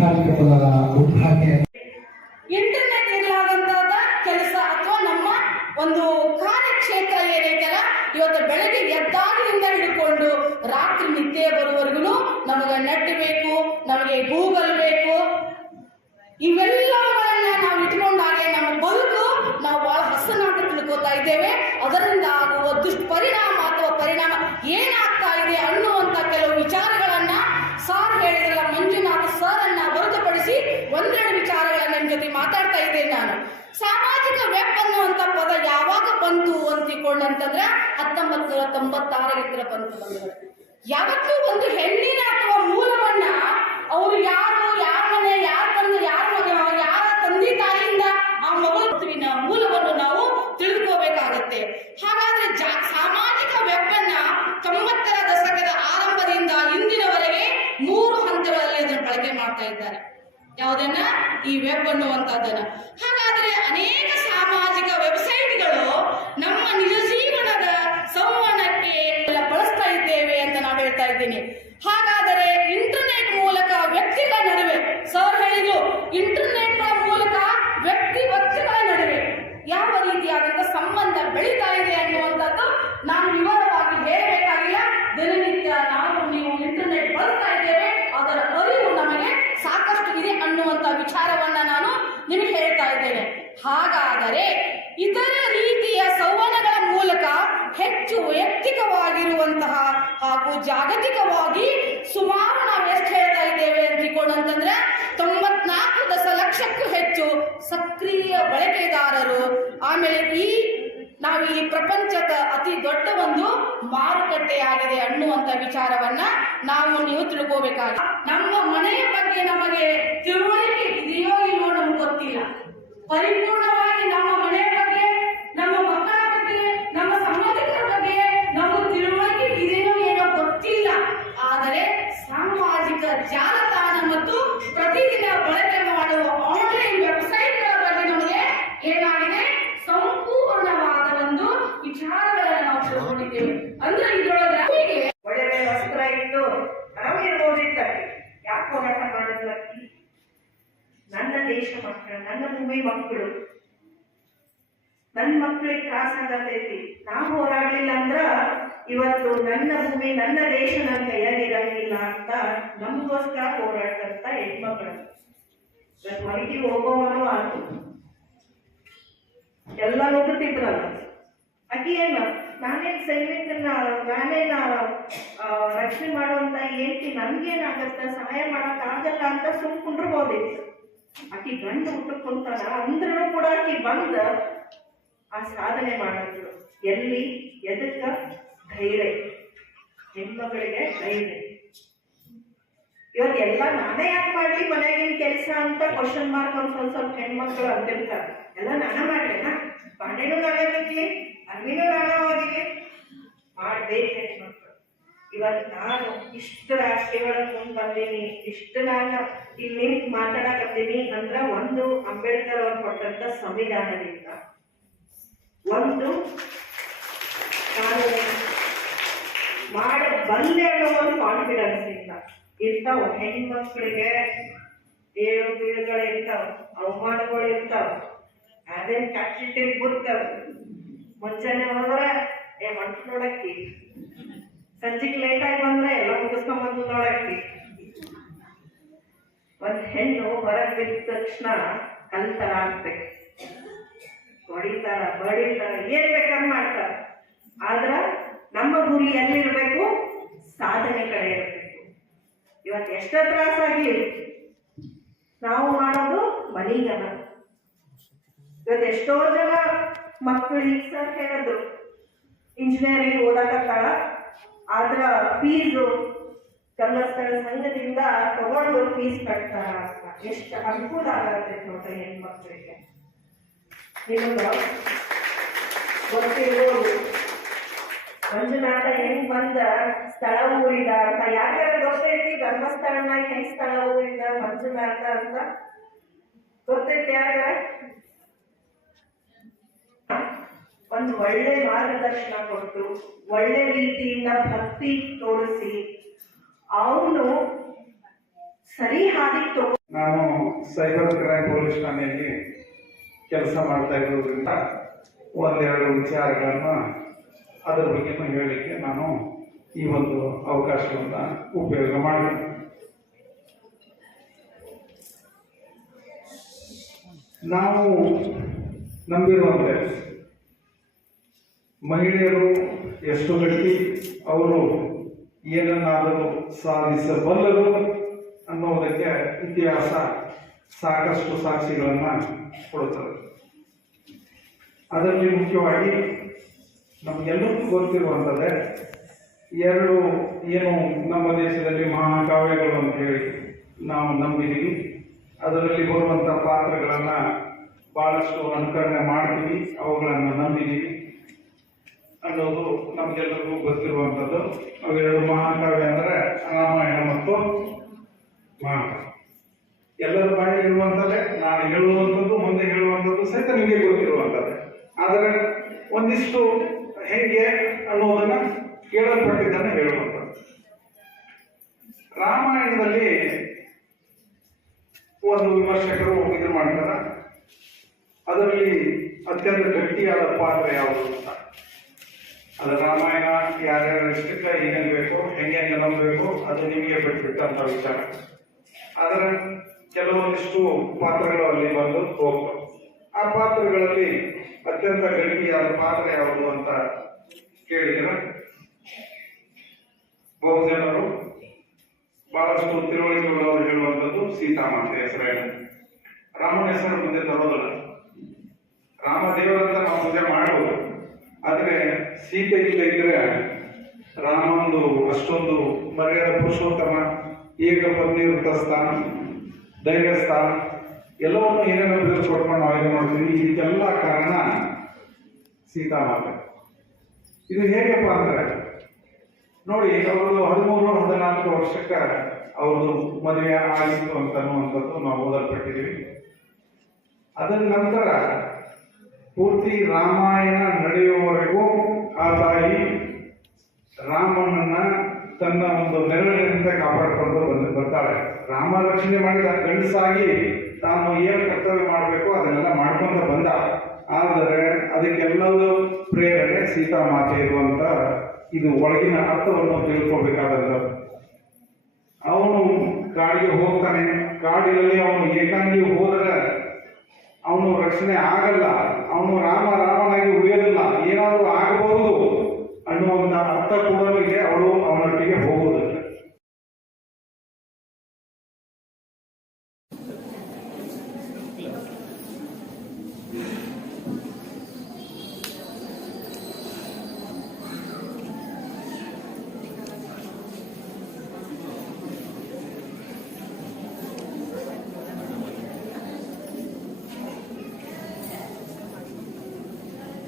ಕಾರ್ಯಕ್ರಮದ ಉದ್ಘಾಟನೆ. ಇಂಟರ್ನೆಟ್ ಇರಲಾದಂತಾದ ಕೆಲಸ ಅಥವಾ ನಮ್ಮ ಒಂದು ಕಾರ್ಯಕ್ಷೇತ್ರ ಏನೈತಲ್ಲ ಇವತ್ತು ಬೆಳಗ್ಗೆ ಎದ್ದಾಗಿನಿಂದ ಹಿಡ್ಕೊಂಡು ರಾತ್ರಿ ನಿದ್ದೆ ಬರುವವರೆಗೂ ನಮಗೆ ನೆಟ್ ಬೇಕು, ನಮಗೆ ಗೂಗಲ್ ಬೇಕು. ಇವೆಲ್ಲವನ್ನ ನಾವು ಇಟ್ಕೊಂಡಾಗೆ ನಮ್ಮ ಬದುಕು ನಾವು ಬಹಳ ಹಸನಾಗಿ ತಿಳ್ಕೊತಾ ಇದ್ದೇವೆ. ಅದರಿಂದ ಆಗುವ ದುಷ್ಪರಿಣಾಮ ಅಥವಾ ಪರಿಣಾಮ ಏನಾಗ್ತಾ ಇದೆ ಅನ್ನುವಂತ ಕೆಲವು ವಿಚಾರಗಳನ್ನ ಸಾರ್ ಹೇಳಿದ್ರಲ್ಲ ಮಂಜುನಾಥ ಸರ್ ಅನ್ನ ಹೊರತುಪಡಿಸಿ ಒಂದೆರಡು ವಿಚಾರಗಳನ್ನ ನಿಮ್ ಜೊತೆ ಮಾತಾಡ್ತಾ ಇದ್ದೇನೆ ನಾನು ಸಾಮಾಜಿಕ ವೆಬ್ ಅನ್ನುವಂತ ಪದ ಯಾವಾಗ ಬಂತು ಅಂತಿಕೊಂಡಂತಂದ್ರೆ ನೂರ ತೊಂಬತ್ತಾರರಿಂದ ಬಂತು ಯಾವತ್ತು ಯಾವತ್ತೂ ಒಂದು ಹೆಣ್ಣಿನ ಅಥವಾ ಮೂಲವನ್ನ ಅವರು ಯಾರು, ಯಾರ ಮನೆ, ಯಾರ ತಂದೆ, ಯಾರ ಯಾರ ತಂದೆ ತಾಯಿಯಿಂದ ಆ ಮಗುವಿನ ಮೂಲವನ್ನು ನಾವು ತಿಳಿದುಕೋಬೇಕಾಗತ್ತೆ. ಹಾಗಾದ್ರೆ ಜಾ, ಸಾಮಾಜಿಕ ವೆಬ್ ಅನ್ನ ತೊಂಬತ್ತರ ದಶಕದ ಆರಂಭದಿಂದ ಇಂದಿನವರೆಗೆ ಮೂರು ಹಂತಗಳಲ್ಲಿ ಅದನ್ನು ಬಳಕೆ ಮಾಡ್ತಾ ಇದ್ದಾರೆ. ಯಾವುದನ್ನ? ಈ ವೆಬ್ ಅನ್ನುವಂಥದ್ದನ್ನ. ಹಾಗಾದ್ರೆ ಅನೇಕ ಹಾಗಾದರೆ ಇಂಟರ್ನೆಟ್ ಮೂಲಕ ವ್ಯಕ್ತಿಗಳ ನಡುವೆ ಸರ್ ಹೇಳಿದ್ರು ಇಂಟರ್ನೆಟ್ ಮೂಲಕ ವ್ಯಕ್ತಿ ವ್ಯಕ್ತಿಗಳ ನಡುವೆ ಯಾವ ರೀತಿಯಾದಂತಹ ಸಂಬಂಧ ಬೆಳೀತಾ ಇದೆ ಅನ್ನುವಂಥದ್ದು ನಾನು ವಿವರವಾಗಿ ಹೇಳಬೇಕಾಗಿಲ್ಲ. ದಿನನಿತ್ಯ ನಾವು ನೀವು ಇಂಟರ್ನೆಟ್ ಬಳಸ್ತಾ ಇದ್ದೇವೆ, ಅದರ ಅರಿವು ನಮಗೆ ಸಾಕಷ್ಟು ಇದೆ ಅನ್ನುವಂತ ವಿಚಾರವನ್ನ ನಾನು ನಿಮಗೆ ಹೇಳ್ತಾ ಇದ್ದೇನೆ. ಹಾಗಾದರೆ ಇತರ ರೀತಿಯ ಸಂವಹನಗಳ ಮೂಲಕ ಹೆಚ್ಚು ವೈಯಕ್ತಿಕವಾಗಿರುವಂತಹ ಹಾಗೂ ಜಾಗತಿಕವಾಗಿ ಸುಮಾರು ನಾವು ಎಷ್ಟು ಹೇಳ್ತಾ ಇದ್ದೇವೆ ಅಂತಿಕೊಂಡಂತಂದ್ರೆ ತೊಂಬತ್ನಾಲ್ಕು ದಶಲಕ್ಷಕ್ಕೂ ಹೆಚ್ಚು ಸಕ್ರಿಯ ಬಳಕೆದಾರರು. ಆಮೇಲೆ ಈ ನಾವು ಈ ಪ್ರಪಂಚದ ಅತಿ ದೊಡ್ಡ ಒಂದು ಮಾರುಕಟ್ಟೆಯಾಗಿದೆ ಅನ್ನುವಂತ ವಿಚಾರವನ್ನ ನಾವು ನೀವು ತಿಳ್ಕೋಬೇಕಾಗಿದೆ. ನಮ್ಮ ಮನೆಯ ಬಗ್ಗೆ ನಮಗೆ ತಿಳುವಳಿಕೆ ಇದೆಯೋ ಇಲ್ವೋ ನಮ್ಗೆ ಗೊತ್ತಿಲ್ಲ. ಪರಿಪೂರ್ಣವಾಗಿ ನಮ್ಮ ಮನೆಯ ಬಗ್ಗೆ ನಮ್ಮ ಮಕ್ಕಳ ಬಗ್ಗೆ ನಮ್ಮ ಸಂಬಂಧಿಕರ ಬಗ್ಗೆ ನಮಗೆ ತಿಳುವಳಿಕೆ ಇದೆಯೋ ಏನೋ ಗೊತ್ತಿಲ್ಲ ಆದರೆ ಸಾಮಾಜಿಕ ಜಾಲತಾಣ ಮತ್ತು ಪ್ರತಿದಿನ ಬಳಕೆ ಮಾಡುವ ಆನ್ಲೈನ್ ವೆಬ್ಸೈಟ್ಗಳ ಬಗ್ಗೆ ನಮಗೆ ಏನಾಗಿದೆ ಸಂಪೂರ್ಣವಾದ ಒಂದು ವಿಚಾರಗಳನ್ನು ನಾವು ತಿಳ್ಕೊಂಡಿದ್ದೇವೆ ಅಂದ್ರೆ ಇದ್ರೊಳಗೆ ಹೀಗೆ ಒಳ್ಳೆ ವಸ್ತ್ರ ಇಟ್ಟು ಆರಾಮಿರ್ಬೋದಿತ್ತಕ್ಕೆ ಯಾಕೆ ಹೋರಾಟ ಮಾಡಿದ್ಲಕ್ಕಿ ನನ್ನ ದೇಶ ಮಕ್ಕಳು ನನ್ನ ಭೂಮಿ ಮಕ್ಕಳು. ನನ್ನ ಮಕ್ಕಳಿಗೆ ತ್ರಾಸ ಆಗತೈತಿ ನಾ ಹೋರಾಡ್ಲಿಲ್ಲ ಅಂದ್ರ ಇವತ್ತು ನನ್ನ ಭೂಮಿ, ನನ್ನ ದೇಶ ನನ್ನ ಇರಂಗಿಲ್ಲ ಅಂತ ನಮಗೋಸ್ಕರ ಹೋರಾಡ್ತಂತ ಹೆಣ್ಮಕ್ಳು. ಇವತ್ತು ಮನೆಗೆ ಹೋಗೋವನು ಆಯ್ತು ಎಲ್ಲ ನೋಡುತ್ತಿದ್ರಲ್ಲ ಅಕ್ಕಿ ಏನ ನಾನೇನ್ ಸೈನಿಕನ ನಾನೇನ ರಕ್ಷಣೆ ಮಾಡುವಂತ ಹೇಳ್ತಿ ನನ್ಗೇನಾಗತ್ತ? ಸಹಾಯ ಮಾಡಕ್ ಆಗಲ್ಲ ಅಂತ ಸುಮ್ ಕುಂಡ್ರಬಹುದಿತ್ತು ಆಕಿ ಗಂಡ ಊಟಕ್ಕೆ ಅಂದ್ರೂ ಕೂಡ ಆಕಿ ಬಂದ ಆ ಸಾಧನೆ ಮಾಡಿದ್ರು ಎಲ್ಲಿ? ಎದಕ್ಕ? ಧೈರ್ಯ. ಹೆಣ್ಮಗಳಿಗೆ ಧೈರ್ಯ. ಇವಾಗ ಎಲ್ಲ ನಾನೇ ಯಾಕೆ ಮಾಡ್ಲಿ ಮನೆಯಾಗಿನ ಕೆಲಸ ಅಂತ ಕ್ವಶನ್ ಮಾರ್ಕ್ ಒಂದ್ ಸ್ವಲ್ಪ ಸ್ವಲ್ಪ ಹೆಣ್ಮಕ್ಳು ಅಂತಿರ್ತಾರೆ ಎಲ್ಲ ನಾನೇ ಮಾಡ್ಲೇನಾ? ಬಾಂಡೆನೂ ನಾನೇ ಬೇಕಲಿ ಅರ್ವಿನೂ ನಾನೇ ಓದಿಲಿ. ಮಾಡ್ಬೇಕು ಹೆಣ್ಮಕ್ಳು. ಇವತ್ತು ನಾನು ಇಷ್ಟು ರಾಷ್ಟ್ರಗಳ ಮುಂದೆ ಬಂದೀನಿ, ಇಷ್ಟು ನಾನು ಇಲ್ಲಿ ಮಾತಾಡಕತ್ತೀನಿ ಅಂದ್ರ ಒಂದು ಅಂಬೇಡ್ಕರ್ ಅವ್ರು ಕೊಟ್ಟಂತ ಸಂವಿಧಾನದಿಂದ. ಒಂದು ನಾನು ಬಂದೆ ಅನ್ನೋ ಒಂದು ಕಾನ್ಫಿಡೆನ್ಸ್ ಇಂದ. ಇರ್ತಾವ ಹೆಣ್ಮಕ್ಳಿಗೆ ಏಳು ಬೀಳುಗಳು ಇರ್ತಾವ, ಅವಮಾನಗಳು ಇರ್ತಾವ, ಅದೇನ್ ಕಟ್ಟಿಟ್ಟಿಗೆ ಬುತ್ತವ ಮುಂಚೆನೇ ಹೋದ್ರೆ, ಏ ಮಂಟ್ ನೋಡಕ್ಕಿ ಸಂಜೆಗೆ ಲೇಟ್ ಆಗಿ ಬಂದ್ರೆ ಎಲ್ಲ ಮುಗಿಸ್ಕೊಂಡ್ ಬಂದು ನೋಡಕ್ಕಿ ಒಂದ್ ಹೆಣ್ಣು ಹೊರಗೆ ಬಿದ್ದ ತಕ್ಷಣ ಕಲ್ತರ ಆಗ್ಬೇಕು ಹೊಡಿತಾರ ಬಡಿತಾರ ಏನ್ ಬೇಕಾದ್ರೆ ಮಾಡ್ತಾರ. ಆದ್ರ ನಮ್ಮ ಗುರಿ ಎಲ್ಲಿರ್ಬೇಕು? ಸಾಧನೆ ಕಡೆ ಇರಬೇಕು. ಇವತ್ತು ಎಷ್ಟ ತ್ರಾಸಾಗ್ಲಿ ನಾವು ಮಾಡೋದು ಮನಿಗನ. ಇವತ್ತು ಎಷ್ಟೋ ಜನ ಮಕ್ಕಳು ಈಗ ಸರ್ ಹೇಳಿದ್ರು ಇಂಜಿನಿಯರಿಂಗ್ ಓದಾಕತ್ತಾಳ. ಆದ್ರ ಫೀಸು ಕನ್ನಡ ಸಂಘದಿಂದ ತಗೊಂಡು ಫೀಸ್ ಕಟ್ತಾರ ಎಷ್ಟು ಅನುಕೂಲ ಆಗತ್ತೆ ನೋಡ್ರಿ ಹೆಣ್ಮಕ್ಳಿಗೆ. ಗೊತ್ತಿರ್ಬೋದು. ಮಂಜುನಾಥ ಹೆಂಗ್ ಬಂದ ಸ್ಥಳ ಊರಿದ ಅಂತ. ಯಾಕಂದ್ರೆ ಗೊತ್ತೈತಿ? ಧರ್ಮಸ್ಥಳನ ಹೆಂಗ್ ಸ್ಥಳ ಊರಿದ? ಮಂಜುನಾಥ ಅಂತ. ಗೊತ್ತೈತಿ ಯಾರ್ಯಾರ? ಒಂದು ಒಳ್ಳೆ ಮಾರ್ಗದರ್ಶನ ಕೊಟ್ಟು ಒಳ್ಳೆ ರೀತಿಯಿಂದ ಭಕ್ತಿ ತೋರಿಸಿ ಅವನು ಸರಿ ಹಾದಿ ನಾನು ಸೈಬರ್ ಕ್ರೈಮ್ ಪೊಲೀಸ್ ಠಾಣೆಯಲ್ಲಿ ಕೆಲಸ ಮಾಡ್ತಾ ಇರೋದ್ರಿಂದ ಒಂದೆರಡು ವಿಚಾರಗಳನ್ನು ಅದರ ಬಗ್ಗೆ ಹೇಳಲಿಕ್ಕೆ ನಾನು ಈ ಒಂದು ಅವಕಾಶವನ್ನು ಉಪಯೋಗ ಮಾಡಿ ನಾವು ನಂಬಿರುವಂತೆ ಮಹಿಳೆಯರು ಎಷ್ಟು ಗಟ್ಟಿ ಅವರು ಏನನ್ನಾದರೂ ಸಾಧಿಸಬಲ್ಲರು ಅನ್ನೋದಕ್ಕೆ ಇತಿಹಾಸ ಸಾಕಷ್ಟು ಸಾಕ್ಷಿಗಳನ್ನು ಕೊಡುತ್ತದೆ ಅದರಲ್ಲಿ ಮುಖ್ಯವಾಗಿ ನಮಗೆಲ್ಲರಿಗೂ ಗೊತ್ತಿರುವಂಥದ್ದೇ ಎರಡು ಏನು ನಮ್ಮ ದೇಶದಲ್ಲಿ ಮಹಾಕಾವ್ಯಗಳು ಅಂತೇಳಿ ನಾವು ನಂಬಿದ್ದೀವಿ. ಅದರಲ್ಲಿ ಬರುವಂಥ ಪಾತ್ರಗಳನ್ನು ಭಾಳಷ್ಟು ಅನುಕರಣೆ ಮಾಡ್ತೀವಿ, ಅವುಗಳನ್ನು ನಂಬಿದ್ದೀವಿ. ಅನ್ನೋದು ನಮಗೆಲ್ಲರಿಗೂ ಗೊತ್ತಿರುವಂಥದ್ದು. ಅವೆರಡು ಮಹಾಕಾವ್ಯ ಅಂದರೆ ರಾಮಾಯಣ ಮತ್ತು ಮಹಾಕಾವ್ಯ ಎಲ್ಲರ ಬಾಯಿ ಇರುವಂಥದ್ದೇ ನಾನು ಹೇಳುವಂಥದ್ದು, ಮುಂದೆ ಹೇಳುವಂಥದ್ದು ಸಹಿತ ನಿಮಗೆ ಗೊತ್ತಿರುವಂಥದ್ದೇ. ಆದರೆ ಒಂದಿಷ್ಟು ಹೇಗೆ ಅನ್ನೋದನ್ನು ಕೇಳಲ್ಪಟ್ಟಿದ್ದನ್ನು ಹೇಳುವಂಥದ್ದು. ರಾಮಾಯಣದಲ್ಲಿ ಒಂದು ವಿಮರ್ಶಕರು ಇದು ಮಾಡ್ತಾರೆ ಅದರಲ್ಲಿ ಅತ್ಯಂತ ಗಟ್ಟಿಯಾದ ಪಾತ್ರ ಯಾವುದು ಅಂತ. ಅದು ರಾಮಾಯಣ ಯಾರ್ಯಾರು ಇಷ್ಟಕ್ಕೆ ಏನೇನು ಬೇಕು ಹೆಂಗೆ ನಂಬಬೇಕು, ಅದು ನಿಮಗೆ ಬಿಟ್ಬಿಟ್ಟಂತ ವಿಚಾರ. ಆದರೆ ಕೆಲವೊಂದಿಷ್ಟು ಪಾತ್ರಗಳು ಅಲ್ಲಿ ಬಂದು ಹೋಗ್ತವೆ. ಆ ಪಾತ್ರಗಳಲ್ಲಿ ಅತ್ಯಂತ ಗಟ್ಟಿಯಾದ ಪಾತ್ರ ಯಾವುದು ಅಂತ ಕೇಳಿದ್ರೆ ಬಹುಜನರು ಬಹಳಷ್ಟು ತಿಳುವಳಿಕೆಗಳವರು ಹೇಳುವಂಥದ್ದು ಸೀತಾಮಾತೆ ಹೆಸರೇನು. ರಾಮನ ಹೆಸರು ಮುಂದೆ ತರೋದಿಲ್ಲ. ರಾಮದೇವರಂತ ನಾವು ಪೂಜೆ ಮಾಡುವುದು ಆದರೆ ಸೀತೆ ಇಲ್ಲ ಇದ್ರೆ ರಾಮಂದು ಅಷ್ಟೊಂದು ಮರ್ಯಾದ ಪುರುಷೋತ್ತಮ, ಏಕ ಸ್ಥಾನ ಧೈರ್ಯ ಸ್ಥಾನ, ಎಲ್ಲವನ್ನು ಏನೇನೋ ಕೊಟ್ಕೊಂಡು ನಾವು ಇದು ನೋಡ್ತೀವಿ. ಇದಕ್ಕೆಲ್ಲ ಕಾರಣ ಸೀತಾಮಾತೆ. ಇದು ಹೇಗಪ್ಪ ಅಂದ್ರೆ, ನೋಡಿ ಅವರು ಹದಿಮೂರು, ಹದಿನಾಲ್ಕು ವರ್ಷಕ್ಕೆ ಅವರು ಮದುವೆ ಆಗಿತ್ತು ಅಂತ ಅನ್ನುವಂಥದ್ದು ನಾವು ಓದಲ್ಪಟ್ಟಿದ್ದೀವಿ. ಅದರ ನಂತರ ಪೂರ್ತಿ ರಾಮಾಯಣ ನಡೆಯುವವರೆಗೂ ಆ ತಾಯಿ ರಾಮನನ್ನ ತನ್ನ ಒಂದು ನೆರಳಿನಿಂದ ಕಾಪಾಡಿಕೊಂಡು ಬಂದು ಬರ್ತಾಳೆ. ರಾಮ ರಕ್ಷಣೆ ಮಾಡಿದ ಗಂಡಸಾಗಿ ತಾನು ಏನು ಕರ್ತವ್ಯ ಮಾಡಬೇಕು ಅದನ್ನೆಲ್ಲ ಮಾಡ್ಕೊಂಡು ಬಂದ. ಆದರೆ ಅದಕ್ಕೆಲ್ಲವೂ ಪ್ರೇರಣೆ ಸೀತಾ ಮಾತೆ ಇರುವಂತ ಇದು ಒಳಗಿನ ಅರ್ಥವನ್ನು ತಿಳ್ಕೊಬೇಕಾದಂಥದ್ದು ಅವನು ಕಾಡಿಗೆ ಹೋಗ್ತಾನೆ. ಕಾಡಿನಲ್ಲಿ ಅವನು ಏಕಾಂಗಿ ಹೋದರೆ ಅವನು ರಕ್ಷಣೆ ಆಗಲ್ಲ, ಅವನು ರಾಮ ರಾಮನಾಗಿ ಉಳಿಯೋದಿಲ್ಲ ಏನಾದರೂ ಆಗಬಹುದು ಅನ್ನುವಂಥ ಅರ್ಥ ಕೂಡ ಅವಳು ಅವನೊಟ್ಟಿಗೆ ಹೋಗುವುದಿಲ್ಲ.